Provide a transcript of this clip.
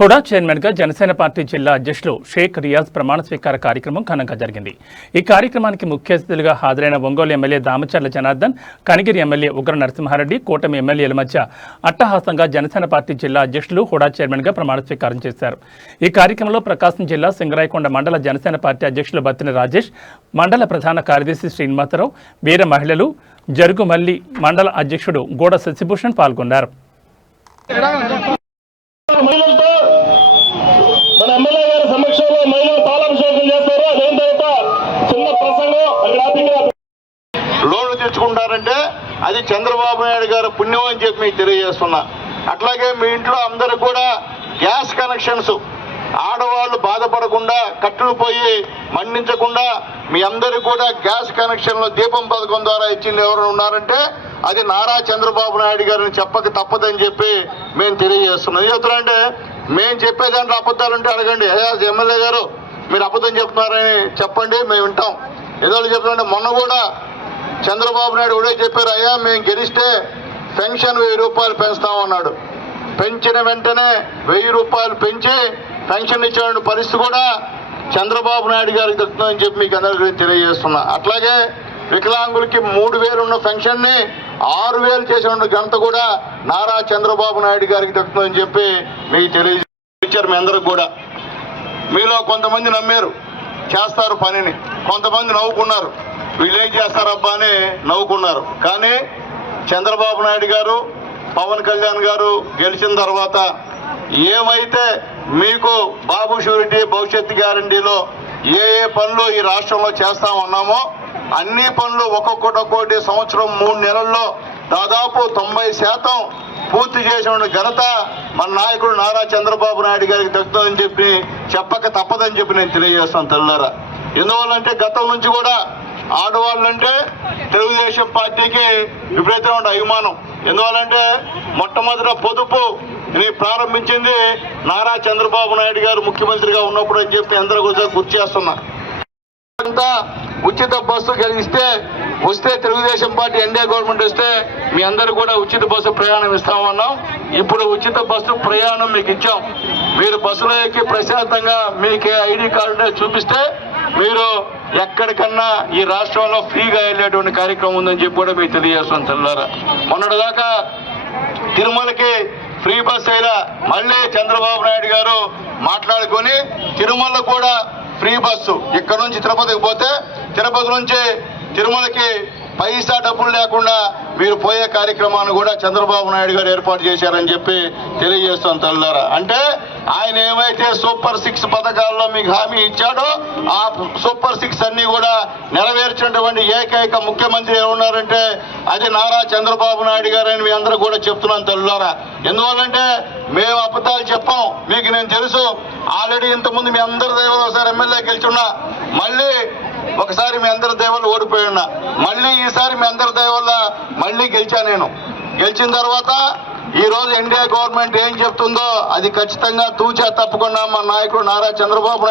Hooda chairman గా Janasena party జిల్లా అధ్యక్షులు షేక్ రియాజ్ ప్రమాణ స్వీకార కార్యక్రమం ఘనంగా జరిగింది. ఈ కార్యక్రమానికి ముఖ్య అతిథులుగా హాజరైన ఒంగోలు ఎమ్మెల్యే దామచర్ల జనార్దన్, కనిగిరి ఎమ్మెల్యే ఉగ్ర నరసింహారెడ్డి, కూటమి ఎమ్మెల్యేల మధ్య అట్టహాసంగా జనసేన పార్టీ జిల్లా అధ్యక్షులు హుడా చైర్మన్ గా ప్రమాణ స్వీకారం చేశారు. ఈ కార్యక్రమంలో ప్రకాశం జిల్లా సింగరాయకొండ మండల జనసేన పార్టీ అధ్యక్షులు బత్తిన రాజేష్, మండల ప్రధాన కార్యదర్శి శ్రీనివాసరావు, వీర మహిళలు, జరుగుమల్లి మండల అధ్యక్షుడు గోడ శశిభూషణ్ పాల్గొన్నారు. మన ఎమ్మెల్యే గారి సమక్షంలో మహిళలు పాలాభిషేకం చేస్తారు. అదేం తర్వాత చిన్న ప్రసంగం లోన్లు తెచ్చుకుంటారంటే అది చంద్రబాబు నాయుడు గారు పుణ్యం అని చెప్పి మీకు తెలియజేస్తున్నా. అట్లాగే మీ ఇంట్లో అందరూ కూడా గ్యాస్ కనెక్షన్స్ ఆడవాళ్ళు బాధపడకుండా, కట్టెలు పోయి మండించకుండా మీ అందరికీ కూడా గ్యాస్ కనెక్షన్లో దీపం పథకం ద్వారా ఇచ్చింది ఎవరు ఉన్నారంటే అది నారా చంద్రబాబు నాయుడు గారిని చెప్పక తప్పదని చెప్పి మేము తెలియజేస్తున్నాం. ఎందుకంటే మేము చెప్పేదాంట్లో అబద్ధాలు ఉంటే అడగండి. ఎమ్మెల్యే గారు మీరు అబద్ధం చెప్తున్నారని చెప్పండి, మేము వింటాం. ఏదో చెప్తుంటే మొన్న కూడా చంద్రబాబు నాయుడు కూడా చెప్పారు, అయ్యా మేము గెలిస్తే పెన్షన్ 1000 రూపాయలు పెంచుతామన్నాడు. పెంచిన వెంటనే 1000 రూపాయలు పెంచి పెన్షన్ ఇచ్చే పరిస్థితి కూడా చంద్రబాబు నాయుడు గారికి దక్కుతుందని చెప్పి మీకు అందరికీ తెలియజేస్తున్నా. అట్లాగే వికలాంగులకి 3000 ఉన్న పెన్షన్ని 6000 చేసిన ఘనత కూడా నారా చంద్రబాబు నాయుడు గారికి దక్కుతుందని చెప్పి మీకు తెలియజేశారు. మీ అందరికి కూడా మీలో కొంతమంది నమ్మారు, చేస్తారు పనిని, కొంతమంది నవ్వుకున్నారు, వీళ్ళు ఏం చేస్తారబ్బా అని నవ్వుకున్నారు. కానీ చంద్రబాబు నాయుడు గారు, పవన్ కళ్యాణ్ గారు గెలిచిన తర్వాత ఏమైతే మీకు బాబు షూరిటీ, భవిష్యత్తు గ్యారంటీలో ఏ పనులు ఈ రాష్ట్రంలో చేస్తామన్నామో అన్ని పనులు ఒక్కొక్కటి సంవత్సరం 3 నెలల్లో దాదాపు 90% పూర్తి చేసిన ఘనత మన నాయకుడు నారా చంద్రబాబు నాయుడు గారికి దక్కుతుందని చెప్పి చెప్పక తప్పదని చెప్పి నేను తెలియజేస్తాను తెల్లారా. ఎందువల్లంటే గతం నుంచి కూడా ఆడవాళ్ళంటే తెలుగుదేశం పార్టీకి విపరీతమైన అభిమానం. ఎందువల్లంటే మొట్టమొదట పొదుపు ప్రారంభించింది నారా చంద్రబాబు నాయుడు గారు ముఖ్యమంత్రిగా ఉన్నప్పుడు అని చెప్పి అందరూ కూడా గుర్తు చేస్తున్నా. ఉచిత బస్సు వస్తే తెలుగుదేశం పార్టీ ఎన్డీఏ గవర్నమెంట్ వస్తే మీ అందరూ కూడా ఉచిత బస్సు ప్రయాణం ఇస్తామన్నాం. ఇప్పుడు ఉచిత బస్సు ప్రయాణం మీకు ఇచ్చాం. మీరు బస్సులో ఎక్కి ప్రశాంతంగా మీకే ఐడి కార్డు చూపిస్తే మీరు ఎక్కడికన్నా ఈ రాష్ట్రంలో ఫ్రీగా వెళ్ళేటువంటి కార్యక్రమం ఉందని చెప్పి కూడా మీకు తెలియజేస్తాం తెల్లారా. మొన్నటిదాకా తిరుమలకి ఫ్రీ బస్ అయినా మళ్ళీ చంద్రబాబు నాయుడు గారు మాట్లాడుకొని తిరుమల కూడా ఫ్రీ బస్సు, ఇక్కడ నుంచి తిరుపతికి పోతే తిరుపతి నుంచి తిరుమలకి పైసా డబ్బులు లేకుండా మీరు పోయే కార్యక్రమాన్ని కూడా చంద్రబాబు నాయుడు గారు ఏర్పాటు చేశారని చెప్పి తెలియజేస్తాం తెల్లారా. అంటే ఆయన ఏమైతే సూపర్ 6 పథకాల్లో మీకు హామీ ఇచ్చాడో ఆ సూపర్ 6 అన్ని కూడా నెరవేర్చినటువంటి ఏకైక ముఖ్యమంత్రి ఎవరున్నారంటే అది నారా చంద్రబాబు నాయుడు గారు అని మీ అందరూ కూడా చెప్తున్నాను తెల్లారా. ఎందువల్లంటే మేము అబద్ధాలు చెప్పాం, మీకు నేను తెలుసు. ఆల్రెడీ ఇంతకుముందు మీ అందరి దైవం ఒకసారి ఎమ్మెల్యే గెలిచున్నా, మళ్ళీ ఒకసారి మీ అందరి దైవాలు ఓడిపోయి ఉన్నా, మళ్ళీ ఈసారి మీ అందరి దైవల్ల మళ్ళీ గెలిచా. నేను గెలిచిన తర్వాత ఈ రోజు ఎన్డీఏ గవర్నమెంట్ ఏం చెప్తుందో అది ఖచ్చితంగా తూచా తప్పకుండా మా నాయకుడు నారా చంద్రబాబు